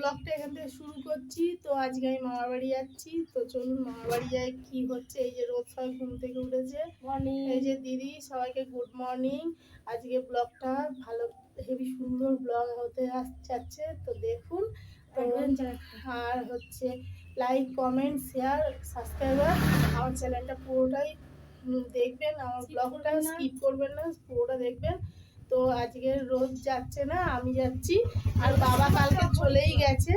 ব্লগটা এখান থেকে শুরু করছি। তো আজকে আমি মামার বাড়ি যাচ্ছি। তো চলুন মামার বাড়ি যাই কি হচ্ছে। এই যে রোজ সবাই ঘুম থেকে উঠেছে, এই যে দিদি, সবাইকে গুড মর্নিং। আজকে ব্লগটা ভালো, হেবি সুন্দর ব্লগ হতে যাচ্ছে। তো দেখুন, আর হচ্ছে লাইক, কমেন্ট, শেয়ার, সাবস্ক্রাইবার আমার চ্যানেলটা পুরোটাই দেখবেন, আমার ব্লগটা স্কিপ করবেন না, পুরোটা দেখবেন। তো আজকে রোদ যাচ্ছে না, আমি যাচ্ছি। আর বাবা কালকে চলেই গেছে,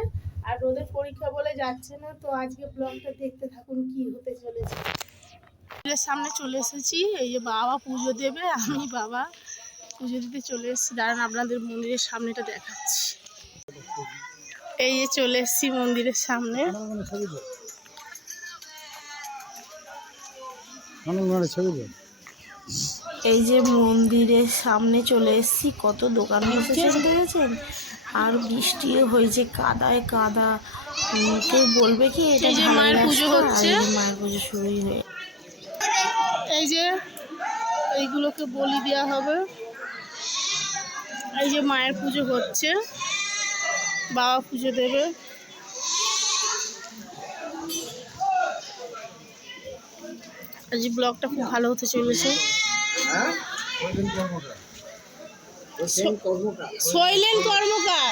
আর রোদের পরীক্ষা বলে যাচ্ছে না। তো আজকে ব্লগটা দেখতে থাকুন কি হতে চলেছে। মন্দিরের সামনে চলে এসেছি। এই যে বাবা পুজো দেবে, আমি বাবা পুজো দিতে চলে এসেছি। দাঁড়ান আপনাদের মন্দিরের সামনেটা দেখাচ্ছি। এই যে চলে এসেছি মন্দিরের সামনে। এই যে মন্দিরের সামনে চলে এসেছি। কত দোকান বসেছে দেখেছেন, আর বৃষ্টিও হয়েছে, কাদায় কাদা। কেউ বলবে কি এটা মায়ের পুজো হচ্ছে, মায়ের পুজো শুরুই হয়ে। এই যে এইগুলোকে বলি দেওয়া হবে। এই যে মায়ের পুজো হচ্ছে, বাবা পুজো দেবে। আজ ব্লগটা খুব ভালো হতে চলেছে। শৈলেন কর্মকার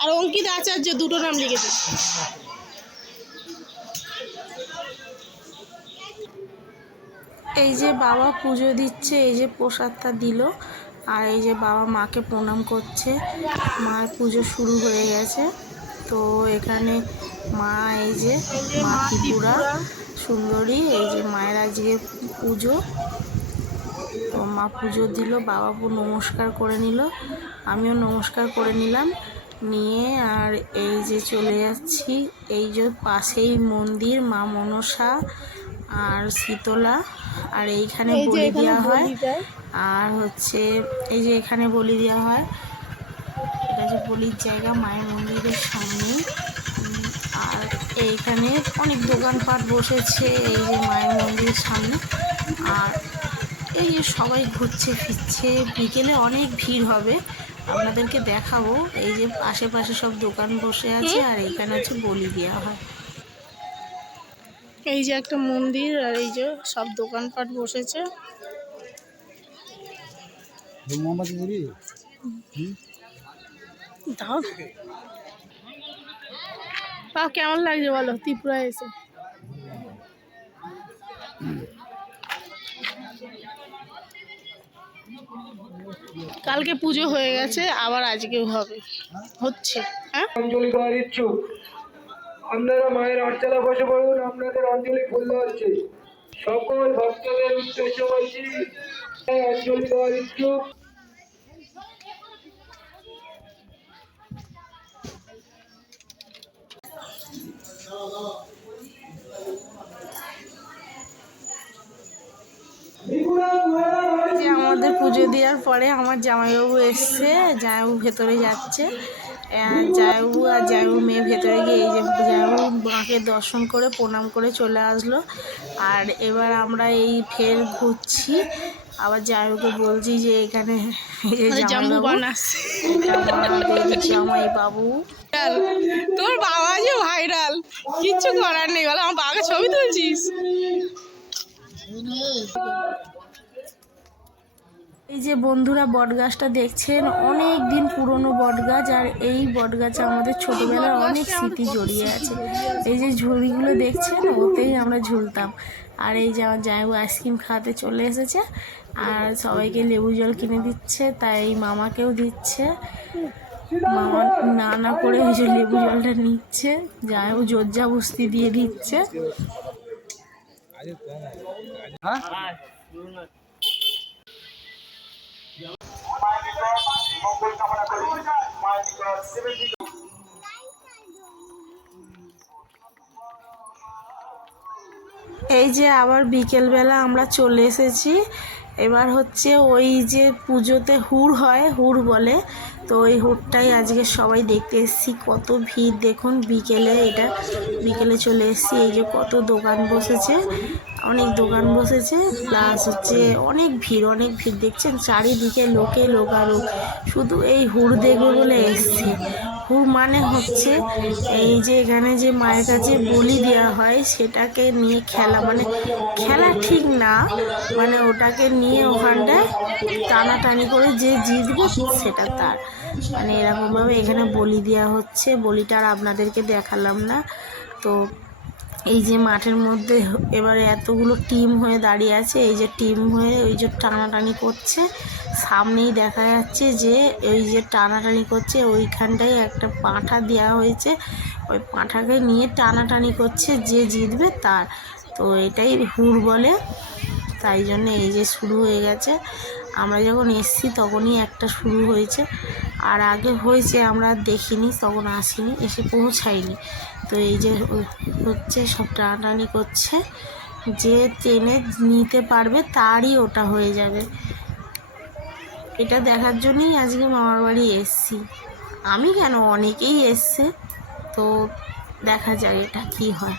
আর অঙ্কিত আচার্য, দুটো নাম লিখেছে। এই যে বাবা পুজো দিচ্ছে, এই যে প্রসাদটা দিল, আর এই যে বাবা মাকে প্রণাম করছে। মায়ের পুজো শুরু হয়ে গেছে। তো এখানে মা, এই যে মা ত্রিপুরা সুন্দরী, এই যে মায়ের আজকে পুজো। তো মা পুজো দিল, বাবা নমস্কার করে নিল, আমিও নমস্কার করে নিলাম নিয়ে। আর এই যে চলে যাচ্ছি, এই যে পাশেই মন্দির মা মনসা আর শীতলা, আর এইখানে বলি দেওয়া হয়। আর হচ্ছে এই যে এখানে বলি দেওয়া হয়, এটা যে বলির জায়গা মায়ের মন্দিরের সামনে। আর এইখানে অনেক দোকানপাট বসেছে এই যে মায়ের মন্দিরের সামনে। আর এই যে সবাই ঘুরছে ফিরছে, বিকেলে অনেক ভিড় হবে, আপনাদেরকে দেখাবো। এই যে আশেপাশে সব দোকান বসে আছে, আর এইখানে হচ্ছে বলি দেওয়া হয়। এই যে একটা মন্দির, আর এই যে সব দোকানপাট বসেছে। কেমন লাগছে বলো ত্রিপুরা এসে? কালকে পুজো হয়ে গেছে, আবার আজকেও হবে, হচ্ছে। হ্যাঁ, অঞ্জলি দেওয়ার ইচ্ছুক আপনারা মায়ের আটচালা বসে পড়ুন, আপনাদের অঞ্জলি ফুল হচ্ছে। সকল ভক্তদের উদ্দেশ্য বলছি, অঞ্জলি দেওয়ার ইচ্ছুক। আমাদের পুজো দেওয়ার পরে আমার জামাইবাবু এসছে, জামাইবাবু ভেতরে যাচ্ছে। জামাইবাবু আর জামাইবাবু মেয়ে ভেতরে গিয়ে এই যে জামাইবাবু মাকে দর্শন করে প্রণাম করে চলে আসলো। আর এবার আমরা এই ফের ঘুরছি, আবার জামাইবাবুকে বলছি যে এখানে জামাইবাবু, তোর বাবা যে ভাইরাল, কিচ্ছু করার নেই বলো, আমার বাবাকে ছবি তুলছিস। এই যে বন্ধুরা বটগাছটা দেখছেন, অনেক দিন পুরনো বটগাছ, আর এই বটগাছে আমাদের ছোটবেলার অনেক স্মৃতি জড়িয়ে আছে। এই যে ঝুড়িগুলো দেখছেন, ওতেই আমরা ঝুলতাম। আর এই যে আমার জামাইবাবু আইসক্রিম খাওয়াতে চলে এসেছে, আর সবাইকে লেবু জল কিনে দিচ্ছে, তাই মামাকেও দিচ্ছে। মামা না করে ওই যে লেবু জলটা নিচ্ছে, জামাইবাবু জোরজা বস্তি দিয়ে দিচ্ছে। এই যে আবার বিকেলবেলা আমরা চলে এসেছি। এবার হচ্ছে ওই যে পুজোতে হুড় হয়, হুড় বলে, তো ওই হুড়টাই আজকে সবাই দেখতে এসেছি। কত ভিড় দেখুন বিকেলে, এটা বিকেলে চলে এসেছি। এই যে কত দোকান বসেছে, অনেক দোকান বসেছে, প্লাস হচ্ছে অনেক ভিড় দেখছেন চারিদিকে লোকে লোকালোক, শুধু এই হুড় দেখবে বলে এসছে। হুড় মানে হচ্ছে এই যে এখানে যে মায়ের কাছে বলি দেওয়া হয় সেটাকে নিয়ে খেলা, মানে খেলা ঠিক না, মানে ওটাকে নিয়ে ওখানটায় টানাটানি করে যে জিতবে সেটা তার, মানে এরকমভাবে এখানে বলি দেওয়া হচ্ছে। বলিটা আর আপনাদেরকে দেখালাম না। তো এই যে মাঠের মধ্যে এবারে এতগুলো টিম হয়ে দাঁড়িয়ে আছে, এই যে টিম হয়ে ওই যে টানাটানি করছে, সামনেই দেখা যাচ্ছে যে ওই যে টানাটানি করছে ওইখানটায় একটা পাঁঠা দেওয়া হয়েছে, ওই পাঁঠাকে নিয়ে টানাটানি করছে, যে জিতবে তার। তো এটাই হুড় বলে। তাই জন্য এই যে শুরু হয়ে গেছে, আমরা যখন এসছি তখনই একটা শুরু হয়েছে, আর আগে হয়েছে আমরা দেখিনি, তখন আসিনি, এসে পৌঁছাইনি। তো এই যে হচ্ছে সব টানাটানি করছে, যে টেনে নিতে পারবে তারই ওটা হয়ে যাবে। এটা দেখার জন্যই আজকে মামার বাড়ি এসছি, আমি কেন অনেকেই এসছে। তো দেখা যায় এটা কি হয়।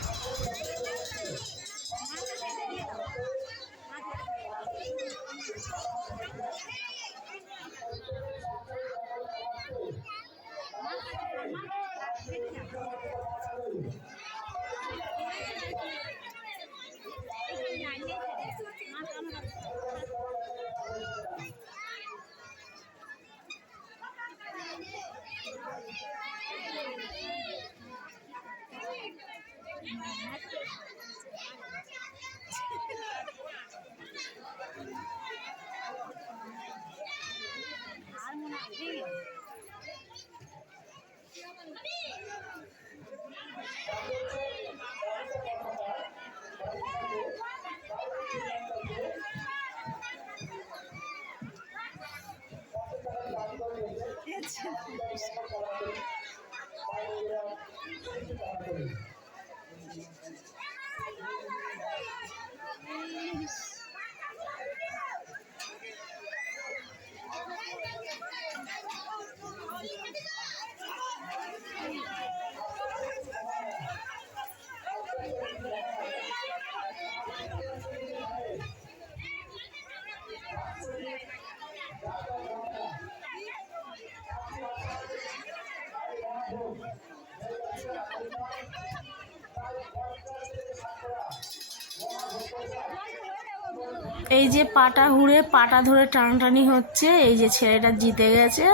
এই যে পাটা হুড়ে পাটা ধরে টানাটানি হচ্ছে, এই যে ছেলেটা জিতে গেছে,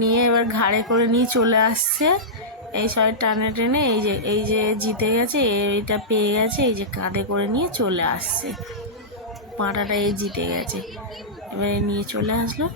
নিয়ে এবার ঘাড়ে করে নিয়ে চলে আসছে, এই সবাই টানে টেনে এই যে জিতে গেছে, এইটা পেয়ে গেছে, এই যে কাঁধে করে নিয়ে চলে আসছে, পাটাটা এই জিতে গেছে, এবারে নিয়ে চলে আসলো।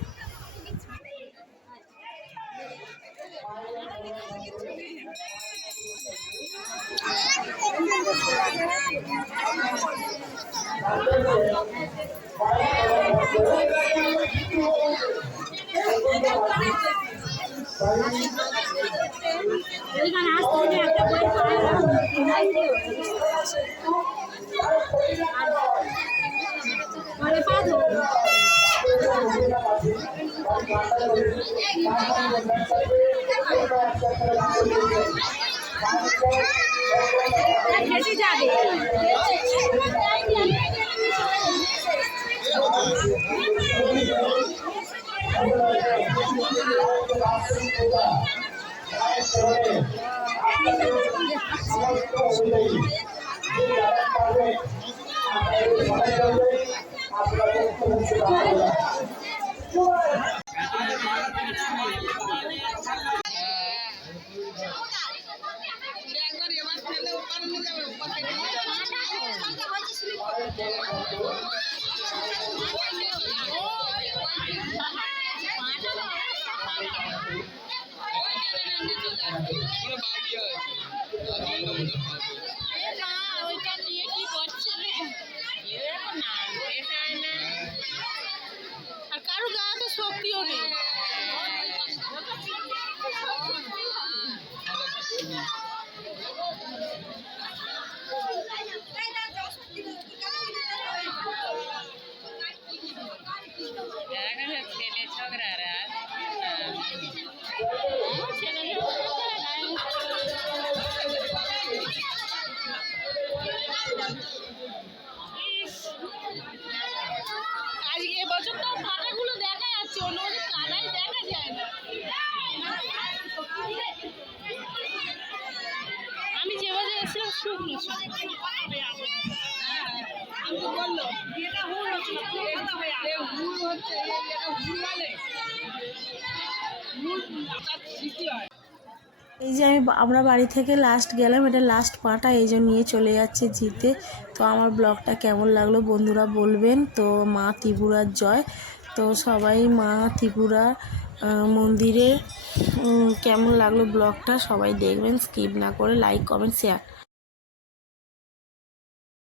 আর কারো গায়ে শক্তিও নেই। ছেলে ছোকরারা এই যে আমরা বাড়ি থেকে লাস্ট গেলাম, এটা লাস্ট পাটা, এই যে নিয়ে চলে যাচ্ছে জিতে। তো আমার ব্লগটা কেমন লাগলো বন্ধুরা বলবেন। তো মা ত্রিপুরার জয়। তো সবাই মা ত্রিপুরা মন্দিরে কেমন লাগলো ব্লগটা সবাই দেখবেন, স্কিপ না করে, লাইক কমেন্ট শেয়ার।